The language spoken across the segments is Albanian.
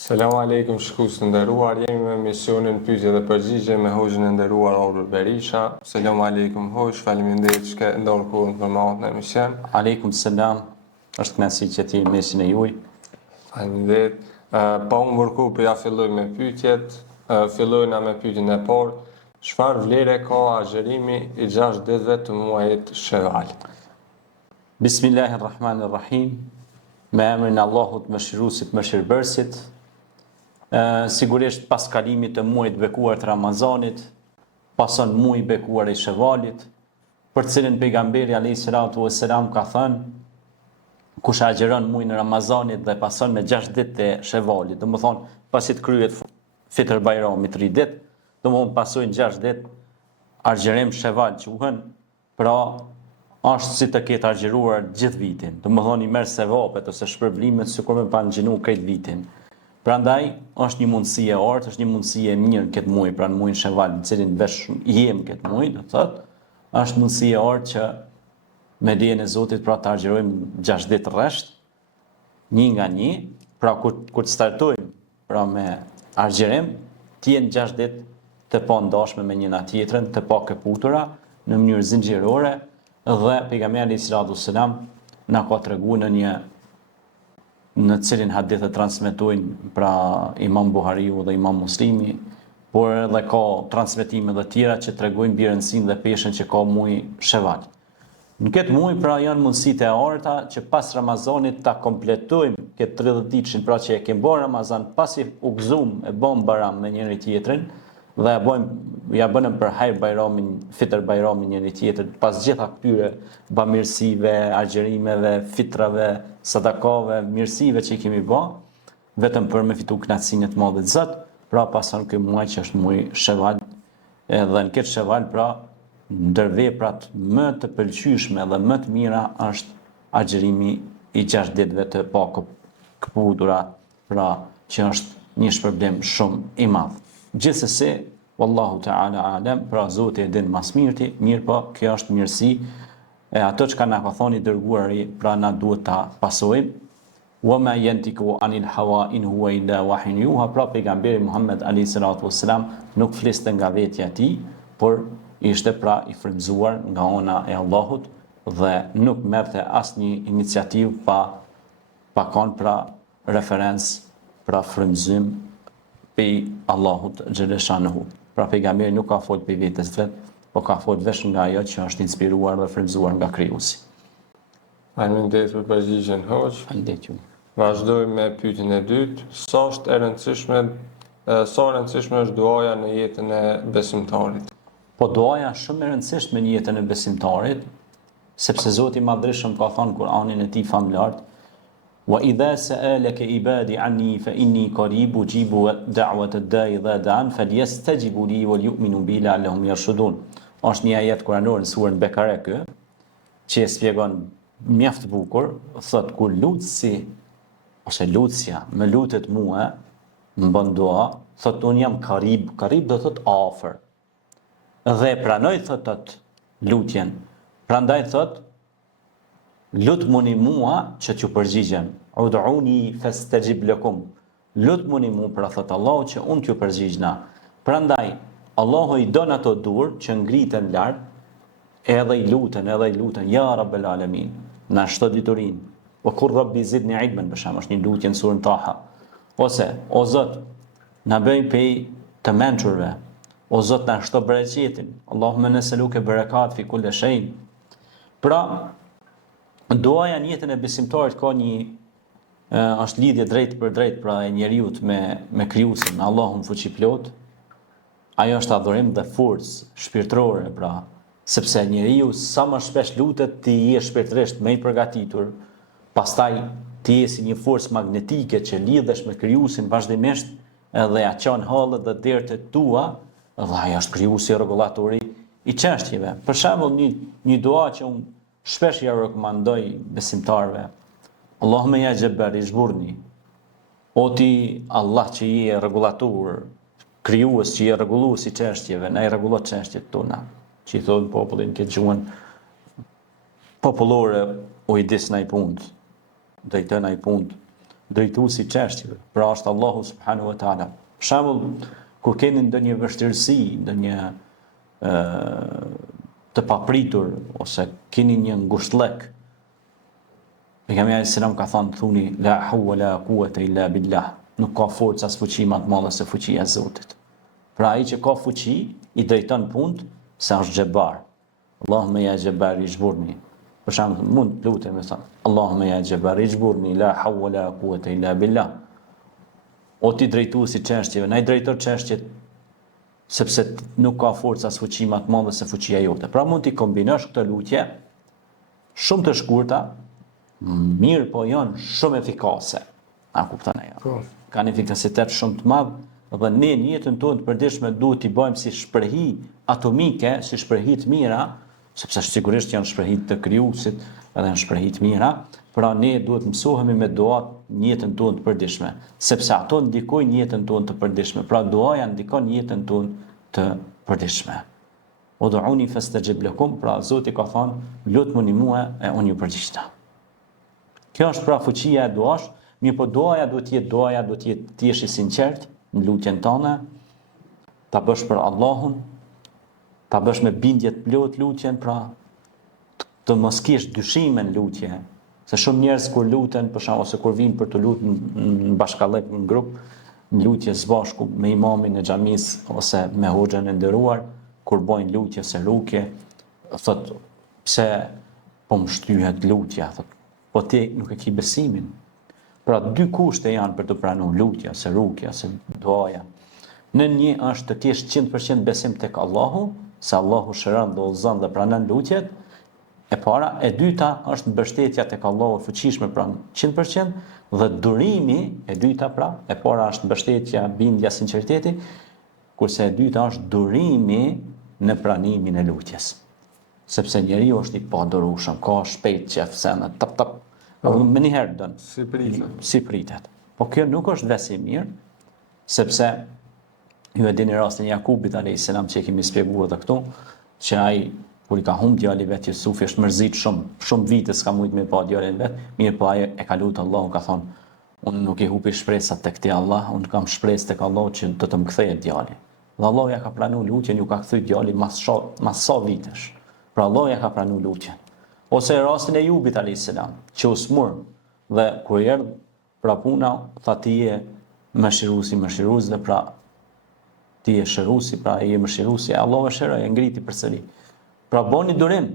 Selam aleikum shikues të nderuar, jemi me misionin pyetje dhe përgjigje me hoxhin e nderuar Orur Berisha. Selam aleikum hoxh, faleminderit që ke ndonjë kohë për marrën e emision. Aleikum selam, është kënaqësi që ti mesin e juaj. Faleminderit. Pa unë mërku për ja filloj me pyetjet, fillojna me pyetjen e parë. Çfarë vlere ka agjerimi i 6 ditëve të muajit Shevval? Bismillahirrahmanirrahim. Me emrin e Allahut mëshiruesit mëshirbërësit. Sigurisht pas kalimit të muajit bekuar të Ramazanit, pason muaji bekuar i Shevvalit, për të cilin pejgamberi alayhis salatu wassalam ka thënë: kush agjeron muajin e Ramazanit dhe pason me 6 ditë të Shevvalit, domethënë pasi të kryhet Fitr Bajrami 3 ditë, domethënë pasojnë 6 ditë agjerim Shevval quhen, pra është si të ketë agjeruar gjithë vitin, domethënë i merr sevapet ose shpërblimet sikur me pa ngjinu krejt vitin. Prandaj është një mundësi e ortë, është një mundësi e mirë këtë muaj, pra në muajin Shevval, në cilin vesh jem këtë muaj, do thotë, është mundësi e ortë që me dijen e Zotit pra të agjerojmë 6 ditë rresht, një nga një, pra kur të startojmë pra me agjerim, të jenë 6 ditë të pa ndashme me njëna tjetrën, të pa këputura, në mënyrë zinxhirore, dhe pejgamberi sallallahu alajhi wasallam na ka treguar në cilin hadith e transmetojnë pra Imam Buhariu dhe Imam Muslimi, por edhe ka transmetime dhe tjera që tregojnë mbi rëndësinë dhe peshën që ka muaji Shevval. Në këtë muaj pra janë mundësitë e arta që pas Ramazanit ta kompletojmë këtë 30 ditëshin pra që e kemi bërë Ramazan, pasi u gëzuam e bëm Baram me njëri tjetrin dhe ja bënëm për hajr Bajramin, Fitr Bajramin njëri tjetrit, pas gjitha këtyre bamirësive, agjerimeve, fitrave, sadakave, mirësive që i kemi bë, vetëm për me fitu kënaqësinë të madhe të Zot, pra pason ky muaj që është muaji Shevval, edhe në këtë Shevval pra ndër veprat më të pëlqyeshme dhe më të mira është agjerimi i 6 ditëve të pa këputura, pra që është një shpërblim shumë i madh. Gjithsesi, wallahu ta'ala alem, pra Zoti e din mas mirti, mirë po, kjo është mirësi e ato që ka na ka thoni dërguari, pra na duhet ta pasojmë. Wa ma yantiku anil hawa in huwa illa wahyun yuha, pra pejgamberi Muhammed alayhis salatu wassalam nuk fliste nga vetja e tij, por ishte pra i frymzuar nga ona e Allahut dhe nuk merrte asnjë iniciativë pa kanë pra referencë, pra frymzim pe Allahut xhaleshanuhu. Pra pejgamberi nuk ka fol pe vetes vet, por ka fol vesh nga ajo që është inspiruar dhe frymzuar nga krijuesi. Faleminderit për përgjigjen hoxh. Faleminderit ju. Vazhdojmë me pyetjen e dytë. Sa e rëndësishme është duaja në jetën e besimtarit? Po duaja shumë e rëndësishme në jetën e besimtarit, sepse Zoti i Madhërisht ka thënë Kur'anin e tij famulart: wa idha sa'alaka ibadi anni fa inni qarib ujibu da'wat ad-da'i idha da'an falyastajibu li wal yu'minu bi la'allahum yarshudun. Është një ajet kuranor në surën Bekare kë, që e shpjegon mjaft bukur, thot kur lutsi ose lutsja më lutet mua, më bën dua, thot un jam qarib do thot afër. Dhe pranoj thot lutjen. Prandaj thot lutmuni mua që t'ju përgjigjem. Ud'uni fastajib lakum. Lutmuni mua pra thot Allahu që unë t'ju përgjigjna. Prandaj Allahu i don ato dur që ngriten lart, edhe i luten, ja Rabbel Alamin, na shto diturin. O kur Rabbi zidni ilmen, për shembull, është një lutje në surën Taha. Ose o Zot, na bëj pej të mençurve. O Zot, na shto bereqetin. Allahumma nas'aluke barakat fi kulli shay. Pra duaja në jetën e besimtarit ka është lidhje drejt për drejt pra e njeriut me krijuesin, Allahun fuqiplot. Ajo është adhurim dhe forcë shpirtërore, pra, sepse njeriu sa më shpesh lutet ti je shpirtërisht më i përgatitur, pastaj ti je si një forcë magnetike që lidhesh me krijuesin vazhdimisht edhe ja çon hallet dhe derët e tua, dhe ajo është krijuesi rregullatori i çështjeve. Për shembull, një dua që unë shpesh ja rekomandoj besimtarve: Allahumma ya jabbar ijburni. O ti Allah që je rregullator, krijues që je rregullues i çështjeve, na i rregullon çështjet tona. Që i thon popullin këtë gjuhën popullore, o i dis na i punë, drejtën ai punë. drejtuesi çështjeve. Pra është Allahu subhanahu wa taala. Për shembull, kur keni ndonjë vështirësi, ndonjë të papritur ose keni një ngushëllëk, pejgamberi selam ka thënë thuni la hawla la quwata illa billah. Nuk ka forcë as fuqi më të madhe se fuqia e Zotit. Pra ai që ka fuqi i drejton punët se është xhebar. Allahumma ya jabbar ijburni. Për shembull, mund lutem me thënë Allahumma ya jabbar ijburni la hawla la quwata illa billah. O ti drejtuesi çështjeve, na i drejto çështjet sepse nuk ka forcë as fuqi më të madhe se fuqia jote. Pra mund t'i kombinosh këtë lutje shumë të shkurta, mirë po janë shumë efikase. A kupton ajo? Po. Kanë efikasitet shumë të madh dhe ne në jetën tonë të përditshme duhet t'i bëjmë si shprehje atomike, si shprehje të mira, sepse sigurisht janë shprehje të Krijuesit, edhe janë shprehje të mira, pra ne duhet mësohemi me duat në jetën tonë të përditshme, sepse ato ndikojnë në jetën tonë të përditshme. Pra duaja ndikon në jetën tonë të përditshme. Ud'uni fastajib lakum, pra Zoti ka thënë, lutuni mua e unë ju përgjigjta. Kjo është pra fuqia e duash. Mirë po duaja duhet të jetë ti jesh i sinqert në lutjen tënde, ta bësh për Allahun, ta bësh me bindje të plot lutjen, pra të mos kesh dyshime në lutje. Se shumë njerëz kur luten, për shembull, ose kur vinë për të lutur në bashkallëk, në grup, në lutje së bashku me imamin e xhamisë ose me hoxhën e nderuar, kur bojnë lutje se rukje, thot pse po më shtyhet lutja, thot, po ti nuk e ke besimin. Pra dy kushte janë për të pranuar lutja, se rukja, se duaja. Në një është të kesh 100% besim tek Allahu, se Allahu shëron dhe udhëzon dhe pranon lutjet. E para, e dyta është mbështetja tek Allahu e fuqishme, pra 100%, dhe durimi, e dyta pra, e para është mbështetja, bindja, sinqeriteti, kurse e dyta është durimi në pranimin e lutjes. Sepse njeriu është i padurueshëm, ka shpejt qef senet, tap. Me njëherë dënë. Si pritet. Po kjo nuk është vesi mirë, sepse ju e dini rastin e Jakubit a.s. që e kemi shpjeguar edhe këtu, që ai kur i ka humbur djalin vet Jusufi është mërzit shumë vite s'ka mujt me pa djalin vet, mirë po ai e ka lutur Allahu, ka thonë, unë nuk i hupi shpresat tek ti Allah, unë kam shpresë tek Allahu që do të më kthehet djali. Dhe Allahu ja ka pranuar lutjen, ju ka kthyr djalin mas sa vitesh. Pra Allahu ja ka pranuar lutjen. Ose rastin e Jubit a.s. që u smur dhe kur erdhi pra puna, tha ti je mëshirues dhe pra ti je shëruesi, pra je mëshiruesi, Allahu e shëroi, e ngriti përsëri. Pra boni durim,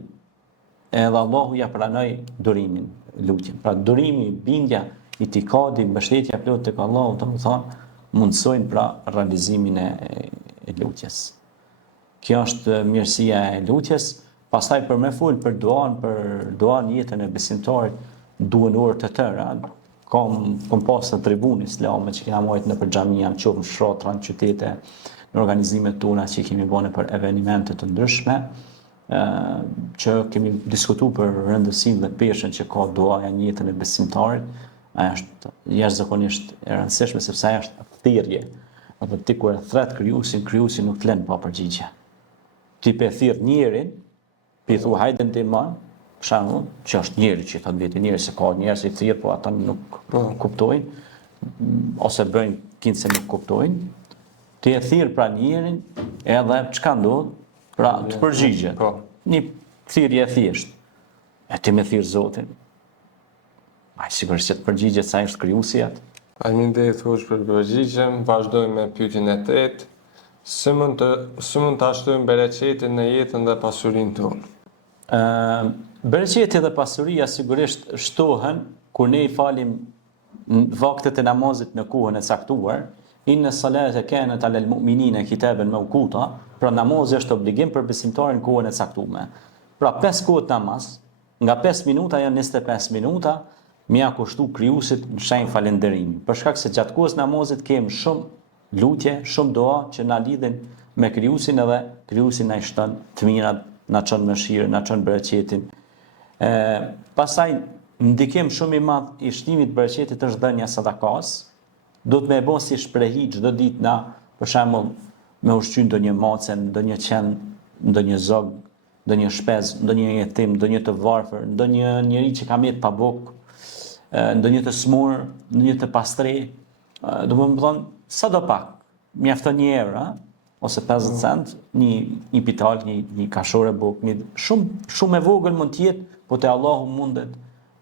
edhe Allahu ja pranoi durimin, lutjen. Pra durimi, bindja, itikadi, mbështetja plot tek Allahu, domethënë mundsojnë pra realizimin e lutjes. Kjo është mirësia e lutjes. Pastaj për me fol për duan jetën e besimtarit duhen orë të tëra. Kom pas të tribun islame që kena marrë në për xhamia, në qoftë në shtratra, në qytete, në organizimet tona që kemi bënë për evenimente të ndryshme, që kemi diskutuar për rëndësinë dhe peshën që ka duaja në jetën e besimtarit. Ajo është jashtëzakonisht e rëndësishme sepse ajo është thirrje. Apo ti kur e thret Krijuesin nuk të lën pa përgjigje. Ti pe thirr njërin, pi thu hajde në man, për shembull, që është njëri që thot vetë njëri se ka njerëz i thirr, po ata nuk kuptojnë, ose bëjnë kind se nuk kuptojnë. Ti e thirr pra njërin, edhe çka ndodh? Pra të përgjigjet. Një thirrje e thjeshtë. E ti me thirr Zotin. Ai sigurisht që të përgjigjet sa është krijuesi atë. Faleminderit thosh për përgjigjen, vazhdojmë me pyetjen e tretë. Si mund të ashtojmë bereqetin në jetën dhe pasurinë tonë? Bereqeti dhe pasuria sigurisht shtohen kur ne I falim vaktet e namazit në kohën e caktuar. Inna salata kanat alal mu'minina kitaban mawquta, pra namazi është obligim për besimtarin në kohën e caktuar. Pra 5 kohët namaz, nga 5 minuta janë 25 minuta, më ia kushtu Krijuesit në shenjë falënderimi. Për shkak se gjatë kohës namazit kemi shumë lutje, shumë dua që na lidhin me Krijuesin, edhe Krijuesi na shton të mirat, na çon mëshirë, na çon bereqetin. Pastaj ndikim shumë I madh I shtimit të bereqetit është dhënia sadakas. Do të më bëj si shprehi çdo ditë na, për shembull, me ushqy ndonjë mace, ndonjë qen, ndonjë zog, ndonjë shpez, ndonjë jetim, ndonjë të varfër, ndonjë njerëz që ka mjet pa bukë. ndonjë të smur, ndonjë të pastri, do më thonë, sa do pak, mjafton 1 euro, ose 50 cent, një pital, një kashore bukë, shumë e vogël mund të jetë, po te Allahu mundet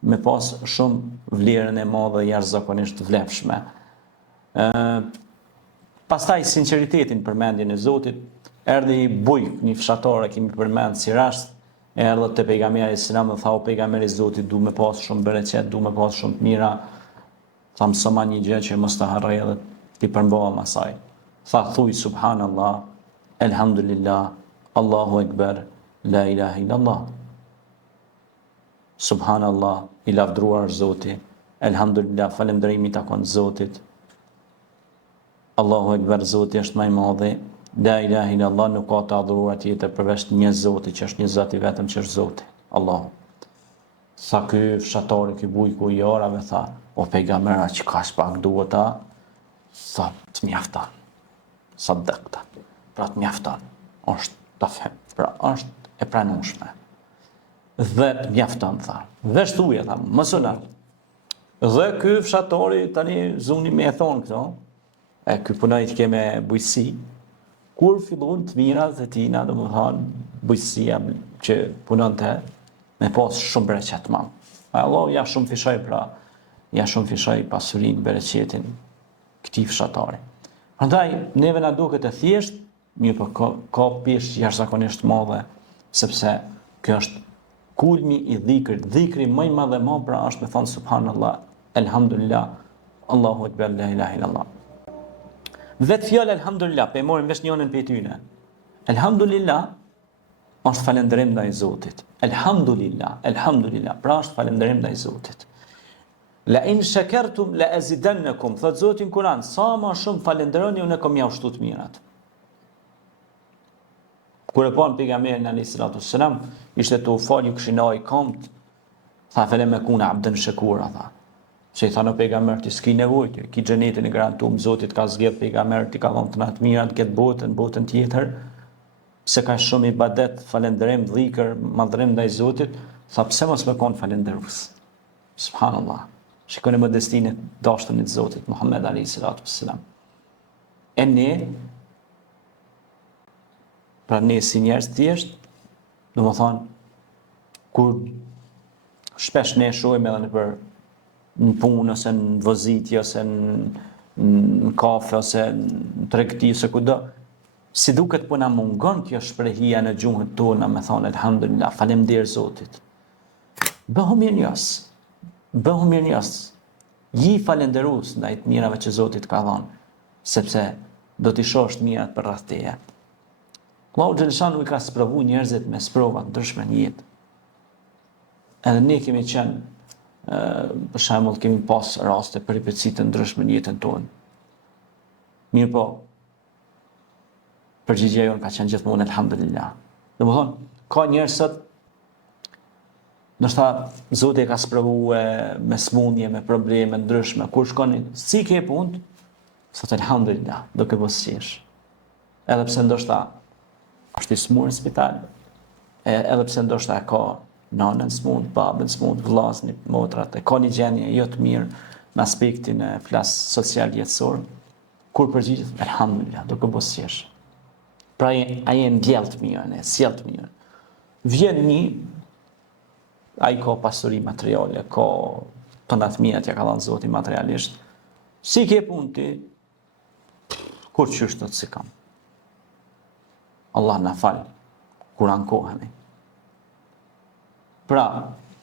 me pas shumë vlerën e madhe jashtëzakonisht vlefshme. Pastaj sinqeritetin përmendjen e Zotit, erdhi bujk, një fshatare kemi përmend si rast, erdhi te pejgamberi selam dhe tha o pejgamberi i Zotit, du me pas shumë bereqet, du me pas shumë të mira. Tha mësoma një gjë që mos ta harroj edhe ti përmbahem asaj. Tha thuj subhanallah, elhamdulillah, Allahu ekber, la ilaha illallah. Subhanallah, i lavdruar Zoti, elhamdulillah, falënderimi takon Zotit. Allahu ekber, Zoti është më i madhi. La ilaha illallah, nuk ka të adhuruar tjetër përveç një Zoti, që është një Zot i vetëm, që është Zoti, Allahu. Sa ky fshatari, ky bujku i orave tha, o pejgambera, që ka shpak duhet ta? Tha, të mjafton. Sa dëkta. Pra të mjafton. Është të fem, pra është e pranueshme. Dhe të mjafton, tha. Dhe shtuje, tha, më sunar. Dhe ky fshatari tani zuni me e thonë këto, ky punoj të keme bujësi, kur fillon të mirat dhe tina, do më thonë, bujësia që punon të, me pas shumë bereqet madh. Allah ja shumë fishoj ja shumë fishoj pasurin, bereqetin këtij fshatari. Prandaj neve na duket e thjesht, mirë po ka peshë jashtëzakonisht madhe, sepse kjo është kulmi i dhikrit. Dhikri më i madh dhe më pra është me thonë subhanallah, elhamdulillah, Allahu ekber, la ilaha illallah. Vetë fjalë elhamdulillah, pe morim vesh njënën pe tyne. Elhamdulillah është falënderim ndaj Zotit. Elhamdulillah, elhamdulillah, pra është falënderim ndaj Zotit. La in shakartum la azidannakum, thot Zoti në Kur'an, sa më shumë falënderoni unë kam ja ushtu të mirat. Kur e pan pejgamberin alayhis salam, ishte të falë këshinaj kamt, tha fele me kuna abden shakura, tha. Që i tha në pejgamber të s'ki nevojë, ki xhenetin e garantuar, Zotit ka zgjedh pejgamber ti ka dhënë të të mirat këtë botën tjetër, pse ka shumë ibadet, falënderim, dhikr, madhërim ndaj Zotit, tha pse mos më kon falënderues. Subhanallah. Shikoni modestinë e dashtën e Zotit Muhammed alayhis salam. E ne, pra ne si njerëz thjesht, domethënë kur shpesh ne shohim edhe në punë ose në vozitje ose në kafe ose në tregti ose kudo, si duket po na mungon kjo shprehia në gjuhën tona me thonë elhamdulillah, faleminderit Zotit. Bëhu mirënjohës. Bëhu mirënjohës. Ji falënderues ndaj të mirave që Zoti të ka dhënë, sepse do t'i shohësh të mirat për rreth teje. Allahu xhaleshanu i ka sprovu njerëzit me sprova ndryshme në jetë. Edhe ne kemi qenë, për shembull, kemi pas raste peripeci të ndryshme në jetën tonë. Mirë po, përgjigjja jonë ka qenë gjithmonë elhamdulillah. Domethënë, ka njerëz sot ndoshta Zoti e ka sprovuar me smundje, me probleme ndryshme. Kur shkoni, si ke punë, sot elhamdulillah, do ke bosjesh. Edhe pse ndoshta është i smur në spital, edhe pse ndoshta ka nanën smund, babën smund, vllazni, motrat, e ka një gjendje jo të mirë në aspektin e flas social jetësor, kur përgjigjet elhamdulillah, do ke bosjesh. Pra ai e ndjell të mirën, e sjell të mirën. Vjen një, ai ka pasuri materiale, ka të ndat mira që ka dhënë Zoti materialisht. Si ke punë ti? Kur qysh të si kam? Allah na fal, kur ankohemi. Pra,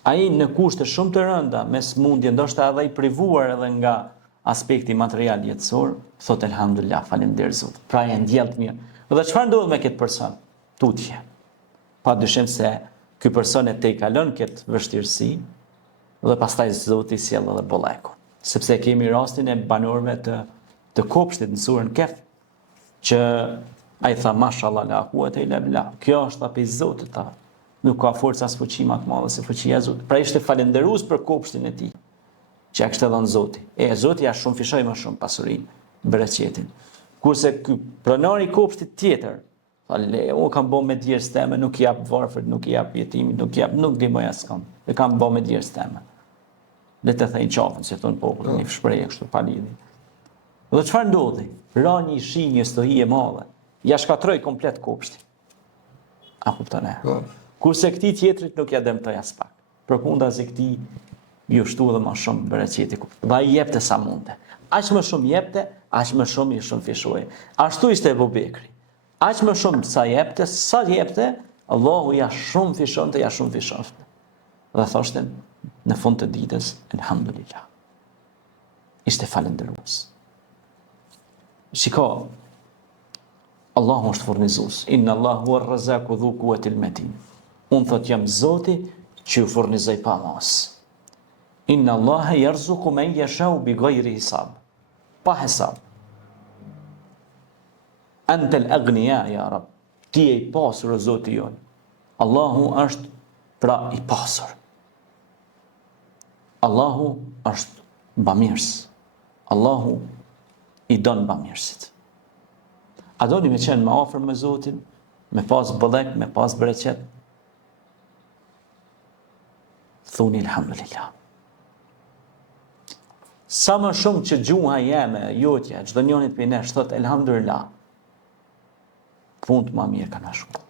ai në kushte shumë të rënda, me smundje, ndoshta edhe i privuar edhe nga aspekti material jetësor, thot elhamdulillah, faleminderit Zot. Pra e ndjell të mirë. Dhe çfarë ndodh me këtë person? Tutje. Pa dyshim se ky person e te i kalon këtë vështirësi dhe pastaj Zoti sjell edhe bollekun. Sepse kemi rastin e banorëve të kopshtit në surën Kehf, që ai tha mashallah la quwata illa billah. Kjo është apo i Zotit ta. Nuk ka forca as fuqi më të madhe se fuqia e Zotit. Pra ishte falënderues për kopshtin e tij, që ja kishte dhënë Zoti. Zoti ja shumë fishoi më shumë pasurinë, bereqetin. Kurse ky pronari i kopshtit tjetër, tha le, unë kam bë me djerës teme, nuk i jap varfërt, nuk i jap jetimit, nuk di më as kam. E kam bë me djerës teme. le të thënë qafën, si thon populli, një shprehje kështu pa lidhje. Dhe çfarë ndodhi? Ra një shi, një stohi e madhe. Ja shkatroi komplet kopshtin. A kupton e? Kurse këtij tjetrit nuk ja dëmtoi as pak. Përkundazi këtij ju shtu edhe më shumë bereqeti. Dhe ai jepte sa munte. Aq më shumë jepte, aq më shumë i shumë fishoi. Ashtu ishte Ebu Bekri. Aq më shumë sa jepte, Allahu ja shumë fishonte, ja shumë fishonte. Dhe thoshte në fund të ditës, elhamdulillah. Ishte falendërues. Shiko, Allahu është furnizues. Inna Allahu ar-Razzaqu dhu quwwatil matin. Unë thot jam Zoti që ju furnizoj pa mos. Inna Allaha yarzuqu man yashau bighayri hisab. Pa hesab. Anta al-aghniya ya Rabb. Ti je i pasur o Zoti jon. Allahu është pra i pasur. Allahu është bamirës. Allahu i don bamirësit. A doni me qenë më afër me Zotin, me pas bëllek, me pas bereqet? Thuni alhamdulillah. Sa më shumë që gjuha jeme, jotja, çdo njonit për nesh, thot elhamdulillah, punë më mirë kanë shku.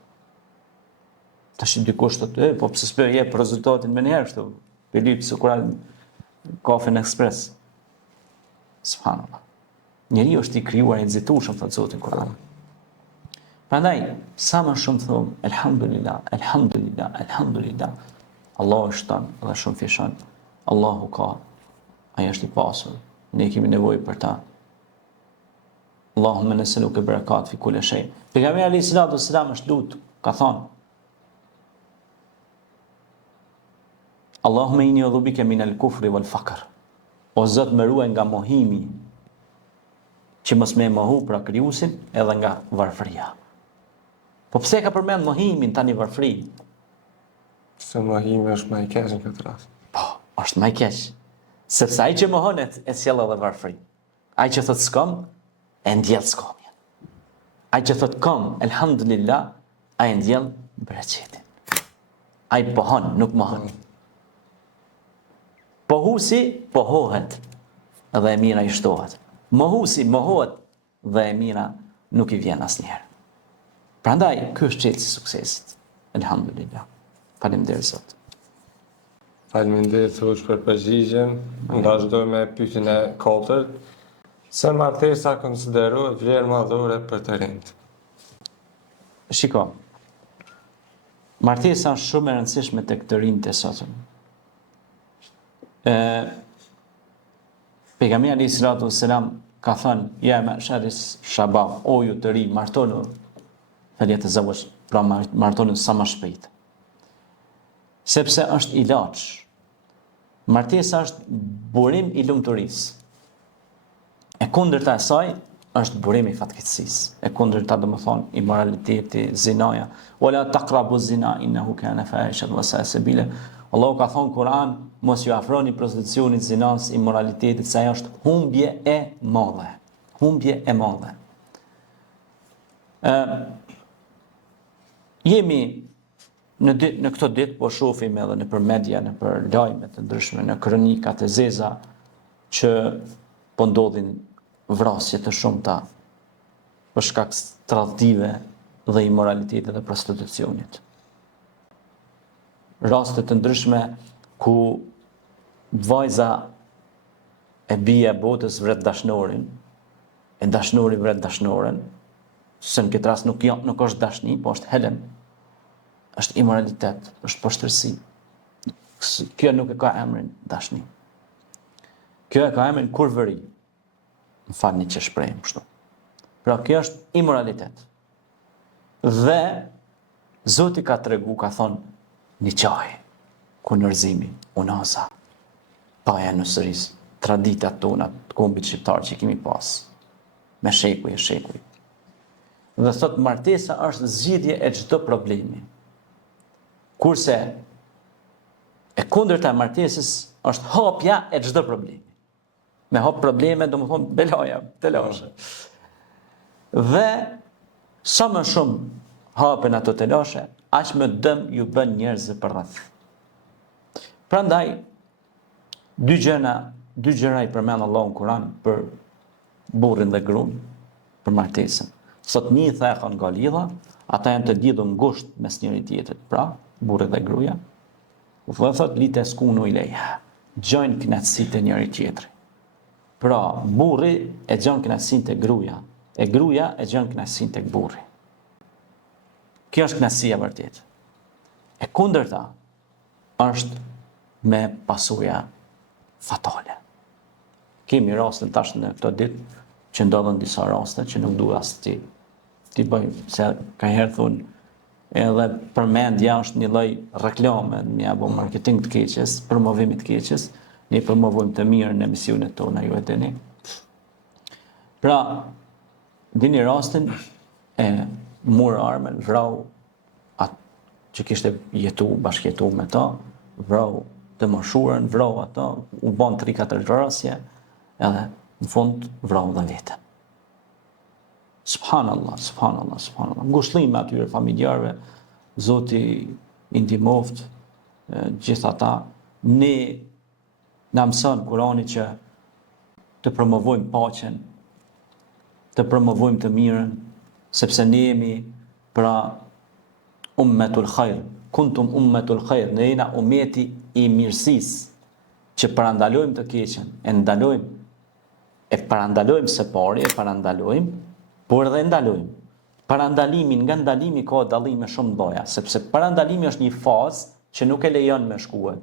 Tash dikush thotë, po pse s'po jep rezultatin më njëherë kështu? Për lyp se kur Kafen Express. Subhanallah. Njeriu është i krijuar i nxitueshëm, thot Zoti në Kur'an. Prandaj, sa më shumë thom elhamdulillah, elhamdulillah, elhamdulillah. Allahu është tan dhe shumë fishon. Allahu ka, ai është i pasur. Ne kemi nevojë për ta. Allahumma nas'aluka barakat fi kulli shay. Pejgamberi alayhis salam është lut, ka thonë: Allahumma inni a'udhu bika min al-kufri wal faqr. O Zot, më ruaj nga mohimi, që mos më mohu pra krijuesin, edhe nga varfëria. Po pse ka përmend mohimin tani varfëri? Se mohimi është më i keq në këtë rast. Po, është më i keq. Sepse ai që mohon e sjell edhe varfëri. Ai që thot s'kam, e ndjell s'kamjen. Ai që thot kam, elhamdulillah, ai ndjell bereqetin. Ai pohon, nuk mohon. Pohusi, pohohet, dhe e mira i shtohet. Mohusi, mohohet, dhe e mira nuk i vjen asnjëherë. Prandaj, ky është çelësi i suksesit. Elhamdulillah. Faleminderit Zot. Faleminderit Thosh për përgjigjen. Vazhdoj me pyetjen e katërt. Se martesa konsiderohet vlerë madhore për të rinjt? Shiko, martesa është shumë e rëndësishme tek të rinjt e sotëm. Pejgamberi alayhis salatu wassalam ka thënë: "Ja ma'sharis shabab, o ju të rinj, martonu, falyatazawwaj, pra martonu sa më shpejt." Sepse është ilaç. Martesa është burim i lumturisë. E kundërta e saj është burim i fatkeqësisë. E kundërta do të thonë imoraliteti, zinaja. Wala taqrabu zina innahu kana fahishan wa sa'a sabila. Allahu ka thonë Kur'an, mos ju afroni prostitucionit, zinas, imoralitetit, se ajo është humbje e madhe. Humbje e madhe. Jemi në këto ditë, po shohim edhe në për media, në për lajmet të ndryshme, në kronikat e zeza, që po ndodhin vrasje të shumta për shkak tradhtive dhe imoralitetit dhe prostitucionit. Raste të ndryshme ku vajza e bia botës vret dashnorin, e dashnori vret dashnoren, se në këtë rast nuk është dashni, po është helem, është imoralitet, është poshtërsi. Kjo nuk e ka emrin dashni. Kjo e ka emrin kurvëri. Më falni që shprehim kështu. Pra kjo është imoralitet. Dhe Zoti ka tregu, ka thonë, një qaj, kunërzimi, unaza, paja në sëris, traditat tona, të kombit shqiptar që kemi pas, me shekuj. Dhe thot, martesa është zgjidhje e çdo problemi. Kurse e kundërta e martesës është hapja e çdo problemi. Me hap probleme, do më thonë, belaja, telashe. Dhe sa më shumë hapen ato telashe, aq më dëm ju bën njerëzve për rreth. Prandaj, dy gjëra i përmend Allahu në Kur'an për burrin dhe gruan, për martesën. Sot një tha e kanë nga lidha, ata janë të lidhur ngushtë mes njëri tjetrit. Pra, burri dhe gruaja. U thot litaskunu ilayha. Gjojnë kënaqësitë e njëri tjetrit. Pra, burri e gjon kënaqësinë te gruaja, e gruaja e gjon kënaqësinë tek burri. Kjo është kënaqësia e vërtetë. E kundërta është me pasuja fatale. Kemi rastin tash në këto ditë që ndodhen disa raste që nuk duhet as ti bëjmë, se ka herë thonë edhe përmendja është një lloj reklame, një apo marketing të keqes, promovimi të keqes, ne promovojmë të mirën në emisionet tona, ju e dini. Pra, dini rastin e mur armën, vrau atë që kishte bashkëjetu me ta, vrau të moshuarën, vrau ato, u bën 3-4 vrasje, edhe në fund vrau dhe vete. Subhanallah. Ngushëllime atyre familjarëve, Zoti i ndihmoft gjithë ata. Ne na mëson Kurani që të promovojmë paqen, të promovojmë të mirën, sepse ne jemi pra ummetul khair, kuntum ummetul khair, ne jena umeti i mirësisë, që parandalojmë të keqen, e parandalojmë së pari, e parandalojmë, por edhe ndalojmë. Parandalimin nga ndalimi ka dallime shumë lloja, sepse parandalimi është një fazë që nuk e lejon me shkuar.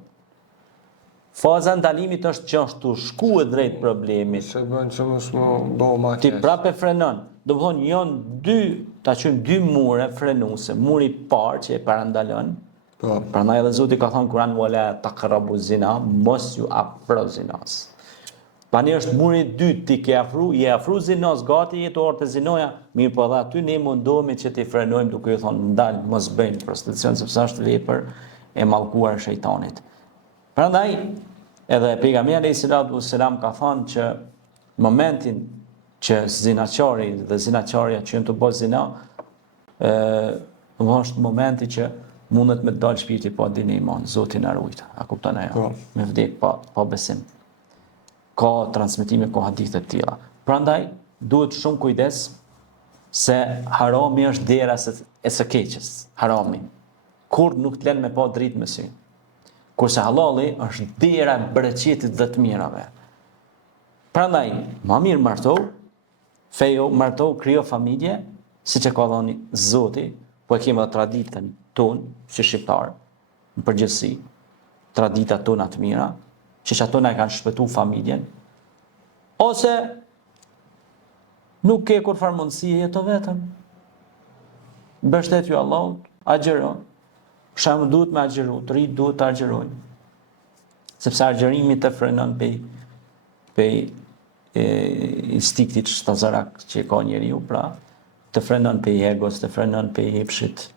Faza ndalimit është që është të shkuar drejt problemit. Se bën që mos më bëu më Ti prapë frenon. Do të thonë janë dy mure frenuese. Muri i parë që e parandalon. Po. Prandaj edhe Zoti ka thënë Kur'an wala taqrabu zina, mos ju afro zinas. Tani është muri i dytë, ti ke afru zinos, gati jetë orë të zinoja, mirë po dhe aty ne mundohemi që t'i frenojmë duke ju thonë ndalë, mos bëjnë prostitucion, sepse është vepër e mallkuar e shejtanit. Prandaj, edhe pejgamberi alayhis salam ka thënë që momentin që zinaqari dhe zinaqarja që janë të bëjë zina, është momenti që mundet me të dalë shpirti pa dinë iman, Zoti na ruajt. A kupton ajo? Me vdek pa besim. Ka transmetime, ka hadithe të tilla. Prandaj duhet shumë kujdes se harami është dera e së keqes, harami. Kur nuk të lën me pa dritë me sy. Kurse halali është dera e bereqetit dhe të mirave. Prandaj, më mirë martohu, fejo martohu, krijo familje, siç e ka thënë Zoti, po e kemi edhe traditën tonë si shqiptar, në përgjithësi, traditat tona të mira, që ato na kanë shpëtuar familjen, ose nuk ke kur farë mundësi e jeto vetëm. Mbështet ju Allahut, agjëro. Për shembull duhet me agjëru, të rritë duhet të agjërojnë. Sepse agjërimi të frenon pej instiktit shtazarak që ka njeriu, pra të frenon pej egos, të frenon pej hipshit,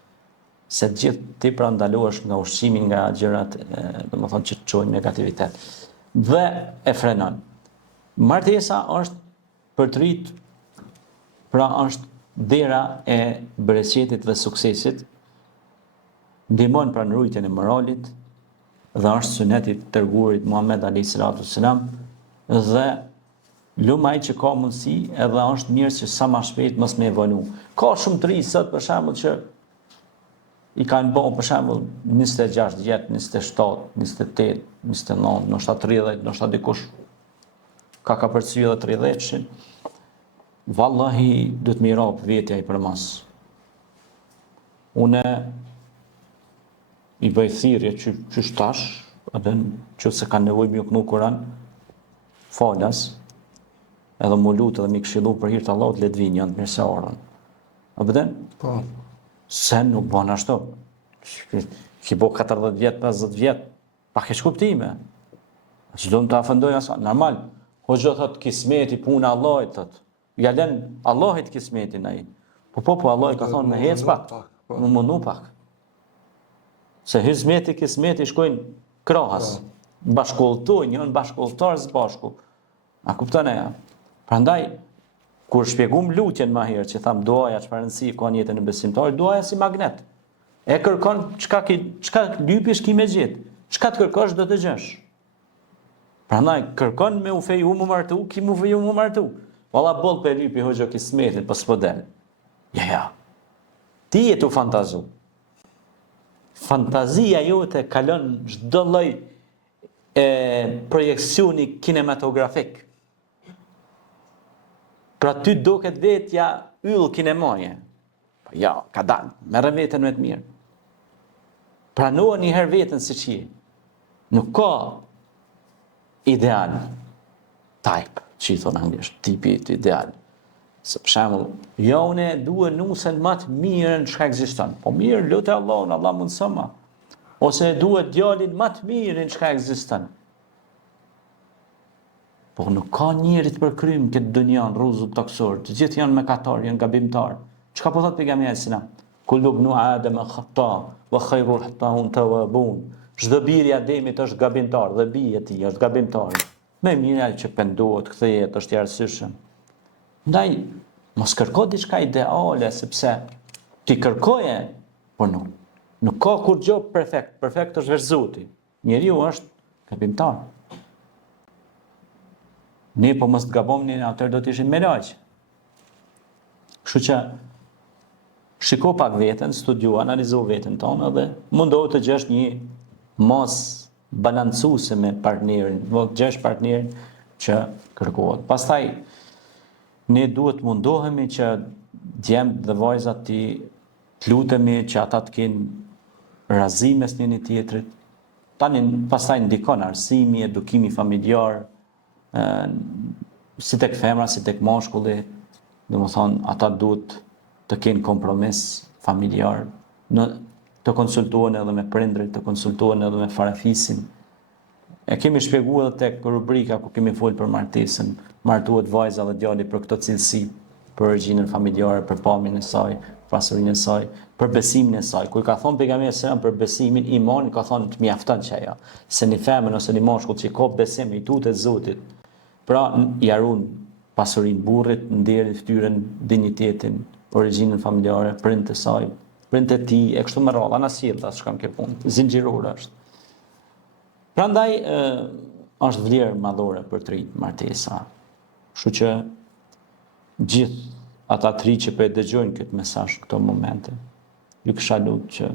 se gjithë ti pra ndalohesh nga ushqimi, nga gjërat, domethënë që të çojnë negativitet. Dhe e frenon. Martesa është për të rritë, pra është dera e bereqetit dhe suksesit, ndihmon pra në rujtjen e moralit, dhe është suneti i dërguarit Muhammed alayhis salam, dhe lumaj që ka mundësi, edhe është mirë që sa më shpejt mos me evonu. Ka shumë të rinj sot për shembull që i kanë bërë për shembull 26 vjet, 27, 28, 29, ndoshta 30, ndoshta dikush ka përcyer edhe 30-shin. Wallahi do të më rrop vetja i përmas. Unë i bëj thirrje që shtash, edhe nëse kanë nevojë më kënu Kur'an, falas, edhe më lutë edhe më këshillu për hir të Allahut, le të vinë janë mirë se orën. A vëden? Po. Se nuk bën ashtu. Ki bo 40 vjet, 50 vjet, pa keq kuptime. Që do të afëndoj asa, normal. Hoxha thot kismeti puna Allahit thot. Ja lën Allahit kismetin ai. Po Allah ka thonë me hec pak. Më mundu pak. Se hizmeti kismeti shkojnë krahas. Bashkolltojnë, janë bashkolltar së bashku. A kupton ajo? Prandaj kur shpjegum lutjen më herë që tham duaja çfarë rëndësi ka në jetën e besimtarit, duaja si magnet. E kërkon çka lypish ki me gjet. Çka të kërkosh do të gjesh. Prandaj kërkon me u feju mu martu, ki mu feju mu martu. Valla boll për lypi hoxha kismetit, po s'po del. Ja. Ti je tu fantazu. Fantazia jote kalon çdo lloj projekcioni kinematografik. Pra ty duket vetja yll kinemaje. Po ja, ka dalë, merre veten me të mirë. Pranoa një herë veten si që je. Nuk ka ideal type, që i thonë anglisht, tipi ideal. Se për shembull, jo unë duhet nusen më të mirën çka ekziston. Po mirë, lutë Allahun, Allah mundson ma. Ose duhet djalin më të mirën çka ekziston. Po nuk ka njerit për krym këtë dunjan, rruzull toksor. Të gjithë janë mëkatar, janë gabimtar. Çka po thot pejgamberi selam? Kullu ibn Adam khata wa khayrul khata'un tawwabun. Çdo biri i Ademit është gabimtar dhe bia e tij është gabimtar. Më mirë ai që pendohet, kthehet, është i arsyeshëm. Ndaj, mos kërko diçka ideale, sepse ti kërkoje, por nuk ka kur gjë perfekt. Perfekt është veç Zoti. Njeriu është gabimtar. Ne po mos të gabomni, atëherë do të ishim me lagj. Kështu që shiko pak veten, studio, analizo veten tonë dhe mundohu të gjesh një mos balancuese me partnerin, gjesh partnerin që kërkohet. Pastaj ne duhet mundohemi që djemt dhe vajzat të lutemi që ata të kenë razi mes njëri tjetrit. Tani pastaj ndikon arsimi, edukimi familjar, si tek femra, si tek mashkulli, domethënë ata duhet të kenë kompromis familjar, të konsultohen edhe me prindrit, të konsultohen edhe me farafisin. E kemi shpjeguar edhe tek rubrika ku kemi folur për martesën, martohet vajza dhe djali për këto cilësi, për origjinën familjare, për pamjen e saj, pasurinë e saj, për besimin e saj. Kur ka thonë pejgamberi selam për besimin, imanin, ka thonë të mjafton çaja. Se një femër ose një mashkull që ka besim i tutet Zotit, pra i harun pasurinë burrit, nderin, fytyrën, dinjitetin, origjinën familjare, prindët e saj, prindët e tij, e kështu me radhë, anasjellta shkam kjo punë, zinxhirore është. Prandaj është vlerë madhore për të rinjt martesa. Kështu që gjithë ata të rinj që po e dëgjojnë këtë mesazh këto momente, ju kisha lutur që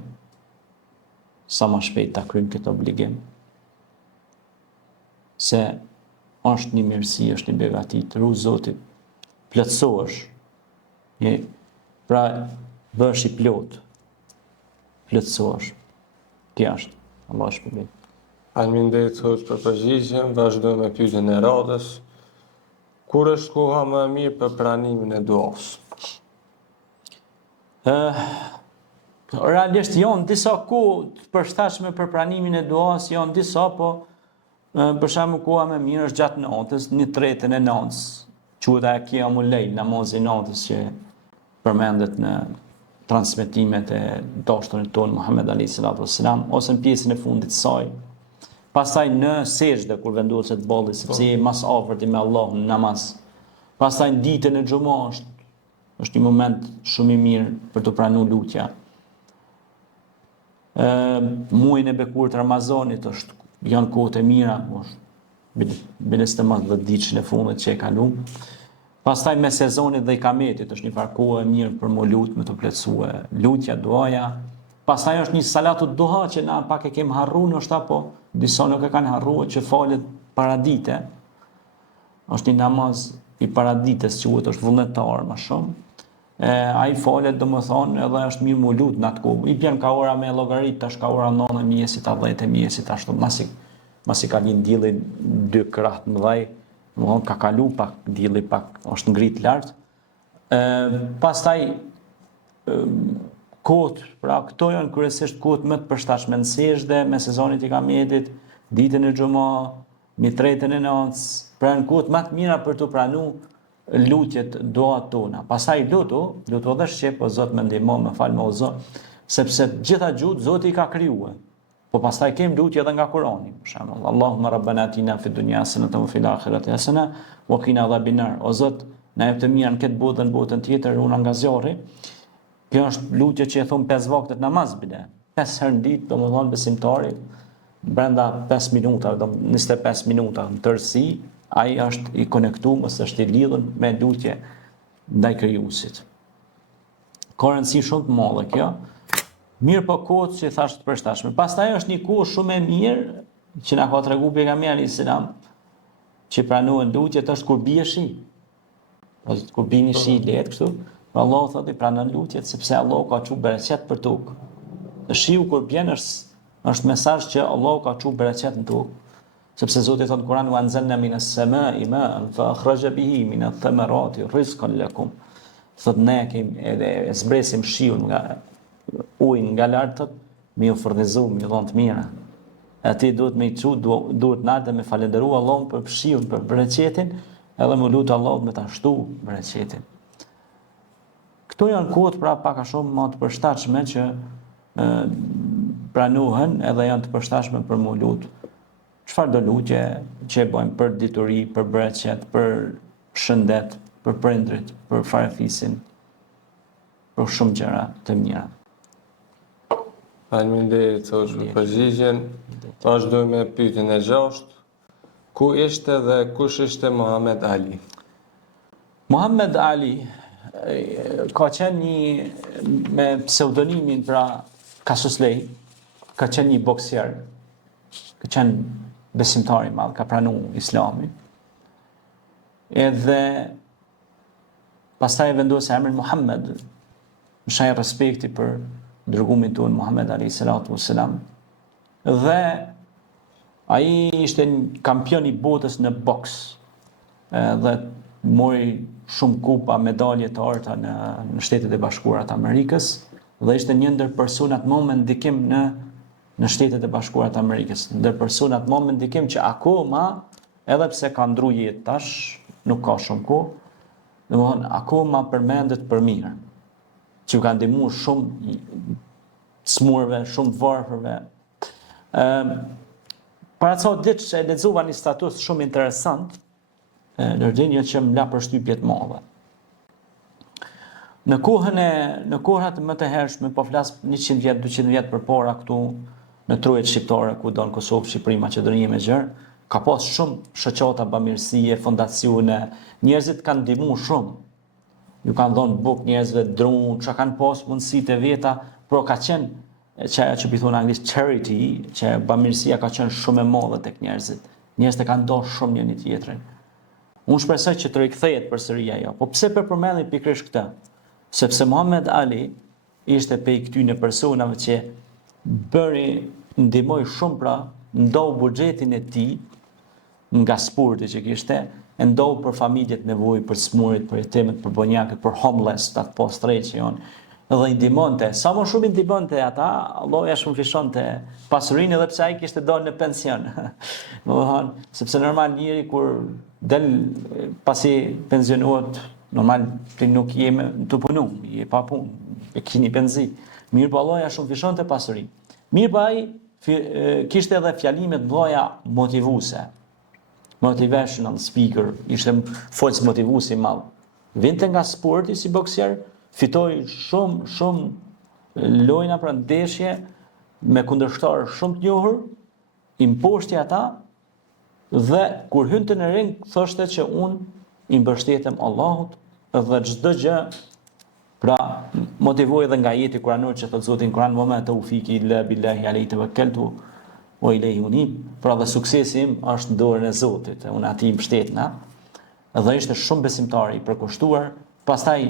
sa më shpejt ta kryjnë këtë obligim. Se është një mirësi, është një begati, të ru Zotit, plotësohesh. Pra bësh i plot, plotësohesh. Kjo është, Allah shpërblet. Faleminderit hoq për përgjigjen, vazhdojmë me pyetjen e radhës. Kur është koha më e mirë për pranimin e duas? Realisht janë disa kohë të përshtatshme për pranimin e duas, janë disa, po për shembull koha më e mirë është gjatë natës, 1/3 e natës. Quhet ajo qiyamul lejl, namazi i natës që përmendet në transmetimet e dashturit ton Muhammed alayhis salam, ose në pjesën e fundit të saj. Pastaj në sejdë kur vendoset bolli, sepse je mas afërt me Allahun në namaz. Pastaj në ditën e xumës është një moment shumë i mirë për të pranuar lutja. Muajin e bekuar të Ramazanit janë kohët e mira, biles të mas 10 ditën e fundit që e kalum. Pastaj me sezonit dhe i kametit është një farë kohë e mirë për më lutë, me të plotësue lutja, duaja. Pastaj është një salatu duha që na pak e kem harru, ndoshta po disa nuk e kanë harruar, që falet paradite. Është një namaz i paradites që është vullnetar më shumë. Ai falet domethënë edhe është mirë më lut në atë kohë. I bën ka ora me llogarit, tash ka ora 9 e mjesit, 10 e mjesit, ashtu masi ka lind dielli 2 krah të mëdhej, domethënë ka kalu pak dielli, pak është ngrit lart. Pastaj kohët, pra këto janë kryesisht kohët më të përshtatshme në sejdë, me sezonit i kametit, ditën e xumë, 1/3 e natës, pra në kohët më të mira për të pranuar lutjet, duat tona. Pastaj lutu edhe shqip, o Zot më ndihmo, më fal më o Zot, sepse gjitha gjuhët Zoti i ka krijuar. Po pastaj kem lutje edhe nga Kurani, për shembull, Allahumma rabbana atina fid dunya hasanatan wa fil akhirati hasanatan wa qina adhaban nar. O Zot, na jep të mirë në këtë botë dhe në botën tjetër, unë nga zjarri. Kjo është lutje që e thon 5 vakte namaz bile. 5 herë në ditë, domethënë besimtari brenda 5 minuta, 25 minuta në tërësi, ai është i konektuar ose është i lidhur me lutje ndaj krijuesit. Ka rëndësi shumë të madhe kjo. Mirë po kohët që thashë të përshtatshme. Pastaj është një kohë shumë e mirë që na ka treguar pejgamberi selam që pranohen lutjet është kur bie shi. Ose kur bini shi lehtë kështu, Allahu thotë i pranon lutjet sepse Allahu ka çu bereqet për tokë. Shiu kur bjen është mesazh që Allahu ka çu bereqet në tokë. Sepse Zoti thot në Kur'an wa anzalna minas samai ma'an fa akhraja bihi min ath-thamarati rizqan lakum. Thot ne kemi edhe zbresim shiun nga ujin nga lartët, me ju furnizu me dhënë të mira. Ati duhet me i çu, duhet natë me falenderu Allahun për shiun, për bereqetin, edhe me lutë Allahut me ta shtu bereqetin. Këto janë kohët pra pak a shumë më të përshtatshme që pranohen edhe janë të përshtatshme për mu lutë. Çfarë do lutje që e bëjmë për dituri, për bereqet, për shëndet, për prindrit, për farefisin, për shumë gjëra të mira. Faleminderit për përgjigjen. Vazhdojmë me pyetjen e 6. Ku ishte dhe kush ishte Muhammed Ali? Muhammed Ali ka qenë një me pseudonimin pra Cassius Clay, ka qenë një boksier, ka qenë besimtar i madh, ka pranuar Islamin. Edhe pastaj vendosi emrin Muhammed, në shaj respekti për dërgumin tonë Muhammed alayhi salatu wassalam. Dhe ai ishte një kampion i botës në boks. Dhe mori shumë kupa, medalje të arta në Shtetet e Bashkuara të Amerikës dhe ishte një ndër personat më me ndikim në Shtetet e Bashkuara të Amerikës, ndër personat më me ndikim që akoma, edhe pse ka ndru jetë tash, nuk ka shumë kohë, domethënë akoma përmendet për mirë, që ka ndihmuar shumë smurve, shumë të varfërve. Para ca ditë e lexova një status shumë interesant, Lërgjinja që më la përshtypje të madhe. Në kohrat më të hershme, po flas 100 vjet, 200 vjet përpara këtu në trujet shqiptare, ku do në Kosovë, Shqipëri, Maqedoni me gjërë, ka pas shumë shoqata bamirësie, fondacione, njerëzit kanë ndihmuar shumë. Ju kanë dhënë bukë njerëzve, drum, çka kanë pas mundësitë e veta, por ka qenë që i thonë anglisht charity, që bamirësia ka qenë shumë e madhe tek njerëzit. Njerëzit e kanë dashur shumë njëri tjetrin. Unë shpresoj që të rikthehet përsëri ajo. Po pse përmendni pikërisht këtë? Sepse Muhammed Ali ishte prej këtyre personave që ndihmoi shumë pra, ndau buxhetin e tij nga sporti që kishte, ndau për familjet nevojë, për smurit, për jetimët, për bonjakët, për homeless, atë postrejt që janë. Dhe i ndihmonte. Sa më shumë i ndihmonte ata, Allahu ja shumëfishonte pasurinë edhe pse ai kishte dalë në pension. Domethënë, sepse normal njëri kur del pasi pensionohet, normal ti nuk jemi të punu, je pa punë, e keni penzi. Mirë po Allahu ja shumëfishonte pasurinë. Mirë po ai kishte edhe fjalime të mëdha motivuese. Motivational speaker, ishte folës motivuesi i madh. Vinte nga sporti si boksier, fitoi shumë lojna pra ndeshje me kundërshtar shumë të njohur, i mposhti ata dhe kur hynte në ring thoshte që unë i mbështetem Allahut dhe çdo gjë pra motivoi edhe nga jeti kuranor që thot Zoti në Kur'an wa ma tawfiki illa billahi alayhi tawakkaltu wa ilayhi unib. Pra dhe suksesi im është në dorën e Zotit, unë atij i mbështetna. Dhe ishte shumë besimtar i përkushtuar, pastaj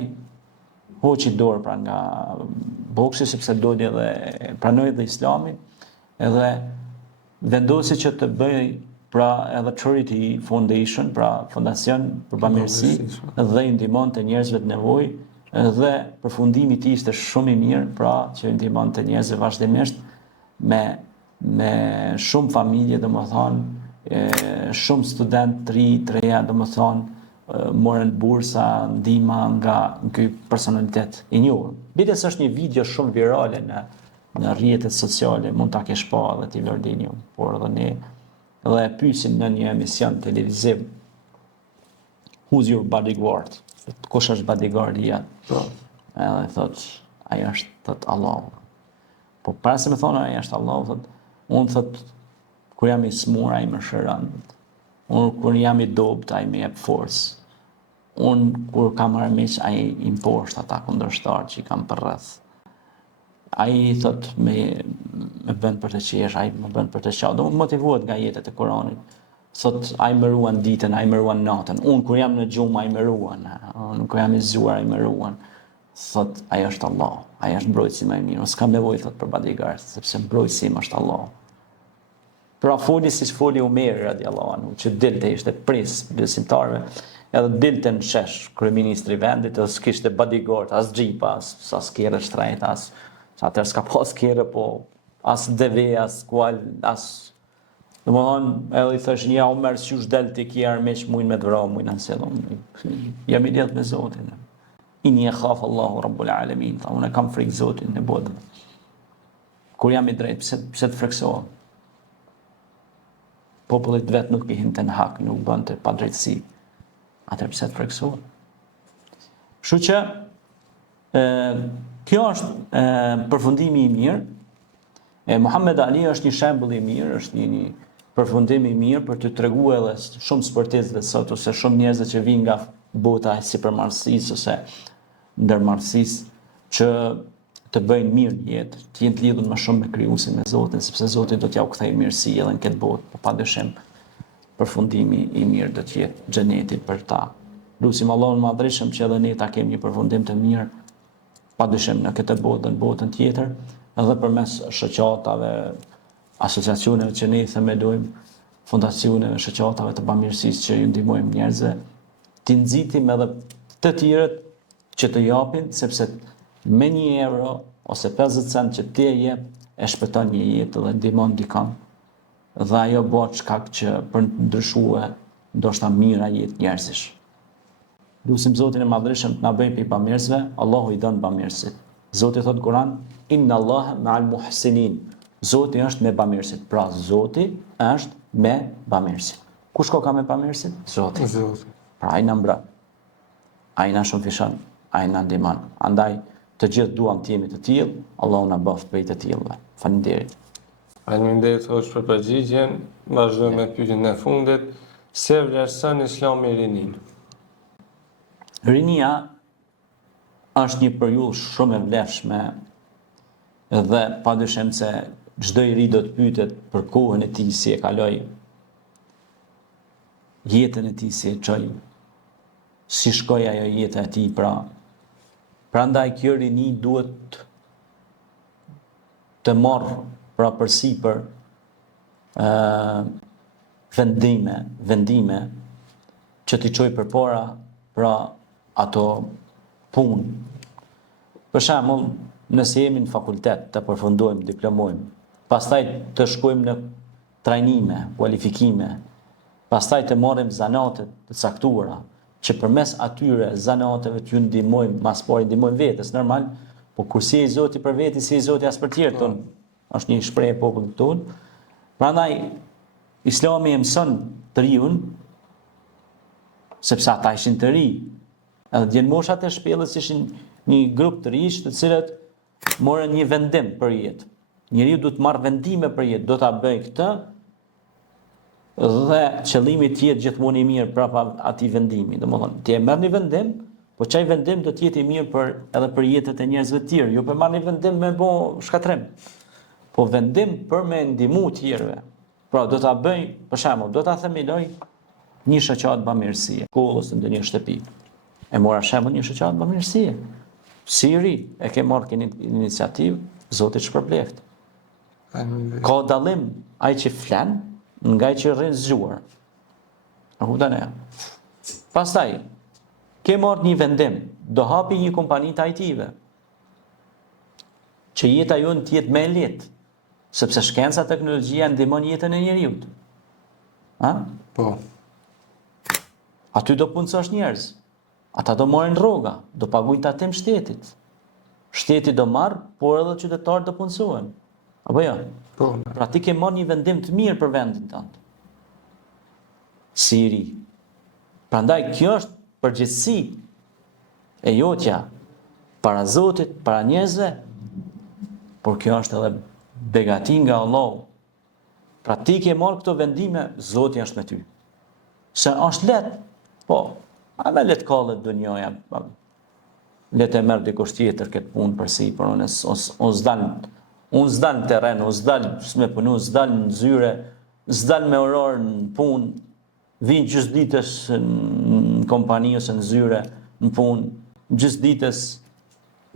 hoqi dorë pra nga boksi sepse doli edhe pranoi dhe Islamin, edhe vendosi që të bëj pra edhe Charity Foundation, pra fondacion për bamirësi, dhe i ndihmonte njerëzve të nevojë, dhe përfundimi i tij ishte shumë i mirë, pra që i ndihmonte njerëzve vazhdimisht me shumë familje, domethënë shumë student të reja, domethënë morën bursa, ndihma nga ky personalitet i njohur. Bides është një video shumë virale në rrjetet sociale, mund ta kesh pa edhe ti Lordinju, por edhe ne dhe pyesim në një emision televiziv Who's your bodyguard? Kush është bodyguardi jat? Edhe thot, ai është thot Allahu. Po para se më thonë ai është Allahu, thot, unë thot Kur jam i smur, ai më shëron. Unë kur jam i dopt, ai më jep forcë. Unë kur kam armiq, ai i mposht ata kundërshtar që i kam përreth. Ai thot me bën për të qesh, ai më bën për të qesh. Do më motivuat nga jetët e Kuranit. Thot ai më ruan ditën, ai më ruan natën. Unë kur jam në gjumë ai më ruan. Unë kur jam i zgjuar ai më ruan. Thot ai është Allah, ai është mbrojtësi më i mirë. S'kam nevojë thot për bodyguard, sepse mbrojtësi im është Allah. Pra foli si foli Umeri radiallahu anhu, që dilte ishte pris besimtarëve, edhe dilte në shesh kryeministri i vendit, edhe s'kishte bodyguard, as xhipa, as kerë shtrejt, as atëherë s'ka pas kerë, po as deve, as kual, as domethënë edhe i thash ja Umer s'jush del ti ki armiq mujnë me të vrau, mujnë anselon. Jam i lidh me Zotin. Inni khaf Allahu Rabbul Alamin, tha unë kam frikë Zotin në botë. Kur jam i drejt, pse të friksohem? Popullit vetë nuk i hinte në hak, nuk bënte pa drejtësi. Atëherë pse të friksohen? Kështu që kjo është përfundimi i mirë. Muhammed Ali është një shembull i mirë, është një përfundim i mirë për të treguar edhe shumë sportistëve sot ose shumë njerëz që vijnë nga bota e sipërmarrësisë ose ndërmarrësisë që të bëjnë mirë në jetë, të jenë të lidhur më shumë me krijuesin, me Zotin, sepse Zoti do t'ja u kthejë mirësi edhe në këtë botë, por padyshim përfundimi i mirë do të jetë xheneti për ta. Lutim Allahun Madhreshëm që edhe ne ta kemi një përfundim të mirë, padyshim në këtë botë, në botën tjetër, edhe përmes shoqatave, asociacioneve që ne i themelojmë, fondacioneve, shoqatave të bamirësisë që ju ndihmojmë njerëzve, të nxitim edhe të tjerët që të japin, sepse me 1 euro ose 50 cent që ti e jep, e shpëton një jetë dhe ndihmon dikon. Dhe ajo bëhet shkak që për të ndryshuar ndoshta mira jetë njerëzish. Lutim Zotin e Madhreshëm të na bëjë prej bamirësve, Allahu i don bamirësit. Zoti thot Kur'an, Inna Allaha ma'al muhsinin. Zoti është me bamirësit. Pra Zoti është me bamirësit. Kush ka me bamirësit? Zoti. Pra ai na mbron. Ai na shënfishon, ai na ndihmon. Andaj të gjithë duam të jemi të tillë, Allahu na bëft prej të tillëve. Faleminderit. Faleminderit hoç për përgjigjen. Vazhdojmë me pyetjen e fundit. Se vlerëson Islami rinin? Rinia është një periudhë shumë e vlefshme dhe padyshim se çdo i ri do të pyetet për kohën e tij si e kaloi, jetën e tij si e çoi, si shkoi ajo jeta e tij pra. Prandaj kjo rini duhet të marrë pra përsipër vendime që t'i çojë përpara pra ato punë. Për shembull, nëse jemi në fakultet të përfundojmë, diplomojmë, pastaj të shkojmë në trajnime, kualifikime, pastaj të marrim zanate të caktuara, që përmes atyre zanateve t'ju ndihmojmë, mas pari ndihmojmë vetes, normal, po kur si i Zoti për veti, si i Zoti as për tjerë ton, është një shprehje e popullit ton. Prandaj Islami e mëson të riun, sepse ata ishin të ri, edhe djenmoshat e shpellës ishin një grup të rish të cilët morën një vendim për jetë. Njeriu duhet të marrë vendime për jetë, do ta bëj këtë dhe qëllimi të jetë gjithmonë i mirë prapa atij vendimi. Domethënë, ti e merr një vendim, po çaj vendim do të jetë i mirë edhe për jetët e njerëzve të tjerë, jo për marrë një vendim me bë shkatrim. Po vendim për me ndihmu të tjerëve. Pra do ta bëj, për shembull, do ta themeloj një shoqat bamirësie, shkollës në ndonjë shtëpi. E mora shembull një shoqat bamirësie. Si i ri e ke marrë kënë iniciativë, Zoti të shpërbleft. Ka dallim ai që flan nga ai që rrin zgjuar. A kupton e? Pastaj ke marrë një vendim, do hapi një kompani të IT-ve. Që jeta jonë të jetë më e lehtë, sepse shkenca, teknologjia ndihmon jetën e njeriu. Ha? Po. Aty do punësosh njerëz. Ata do marrin rroga, do paguajnë tatim shtetit. Shteti do marr, por edhe qytetarët do punësohen. Apo jo? Po. Pra ti ke marrë një vendim të mirë për vendin tënd. Si i ri. Prandaj kjo është përgjegjësi e jotja para Zotit, para njerëzve, por kjo është edhe begati nga Allahu. Pra ti ke marrë këto vendime, Zoti është me ty. Se është let, po, a me let kallet dënjoja, let e merë dikush tjetër këtë punë për si, për unë s'dal në teren, unë s'dal me punu, s'dal në zyre, s'dal me orarë në punë, vinë gjysë ditës në kompani ose në zyre, në punë, gjysë ditës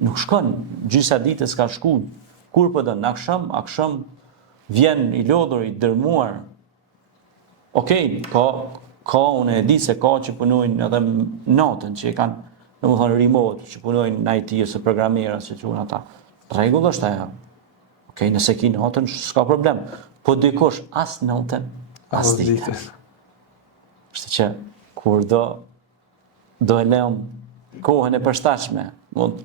nuk shkon, gjysa ditës ka shku, kur për dënë, aksham, vjen i lodhur, i dërmuar. Okej, ka unë e di se ka që punojnë edhe natën, që e kanë, në më thonë remote, që punojnë në IT ose programera, që quhen ata. Rregull është ajo. Okej, nëse ki natën, s'ka problem. Po dikush as natën, as ditën. Kështu që kur do e lëm kohën e përshtatshme,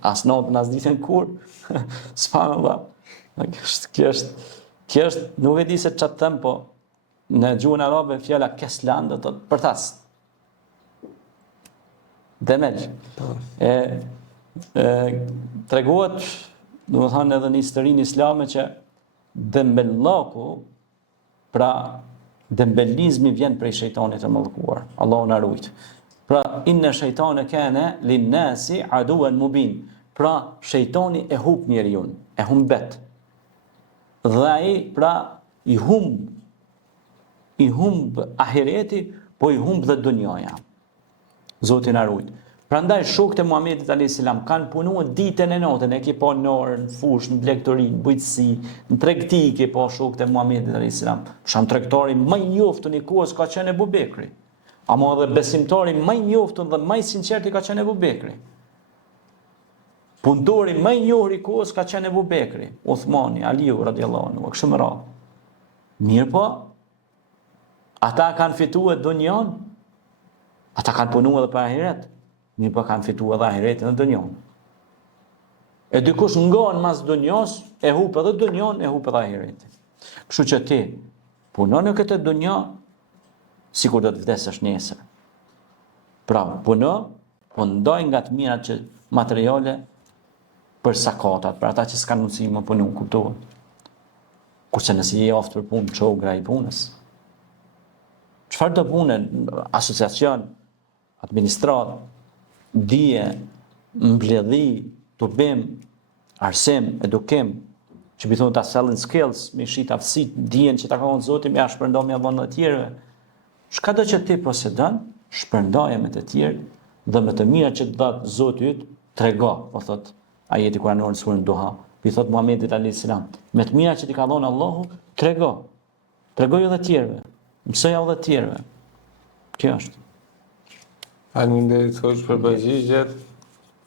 as natën, as ditën kur, subhanallahu. Kjo është, nuk e di se çfarë them, po në gjuhën arabe fjala keslan do të thotë përtas. Demel. Tregohet, do të thonë edhe në historinë islame që dembellaku, pra dembelizmi vjen prej shejtanit të mallkuar. Allahu na ruaj. Pra inna shejtane kana linnasi aduwan mubin. Pra shejtani e humb njeriu, e humbet. Dhe ai pra i humb ahireti, po i humb dhe dunjaja. Zoti na ruaj. Prandaj shokët e Muhamedit alayhis salam kanë punuar ditën e natën, e ke pa në orë, në fushë, në blegtori, në bujqësi, në tregti ke pa shokët e Muhamedit alayhis salam. Sham tregtari më i njoftun i kohës ka qenë Abu Bekri. Ama edhe besimtari më i njoftun dhe më i sinqert ka qenë Abu Bekri. Punëtori më i njohur i kohës ka qenë Abu Bekri, Uthmani, Aliu radhiyallahu anhu, kështu më radhë. Mirë po, ata kanë fituar dunjon, ata kanë punuar edhe për ahiret, mirë po kanë fituar edhe ahiretin dhe dunjon. E dikush ngon mas dunjos, e hup edhe dunjon, e hup edhe ahiretin. Kështu që ti punon në këtë dunjo, sikur do të vdesësh nesër. Pra, puno, po ndoj nga të mirat që materiale për sakatat, për ata që s'kanë mundësi më punu, kuptohet. Kurse nëse je aftë për punë, çogra i punës. Çfarë do punë, asociacion, administrat, dije, mbledhi, tubim, arsim, edukim, që bi thonë ta selling skills, me shit aftësit, dijen që ta ka thonë Zoti, me ja shpërndo me avon të tjerëve. Çka do që ti posedon, shpërndaje me të tjerë, dhe me të mira që të dhatë Zoti yt, trego, po thotë ajeti kuranor në surën Duha. I thot Muhamedit alayhis salam, me të mira që t'i ka dhënë Allahu, tregoj edhe të tjerëve, mësoj edhe të tjerëve. Kjo është. Faleminderit hoq për përgjigjet.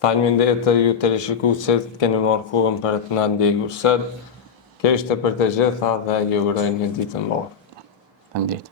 Faleminderit të ju teleshikuesit që keni marrë kohën për të na ndjekur sot. Kjo ishte për të gjitha dhe ju uroj një ditë të mbarë. Faleminderit.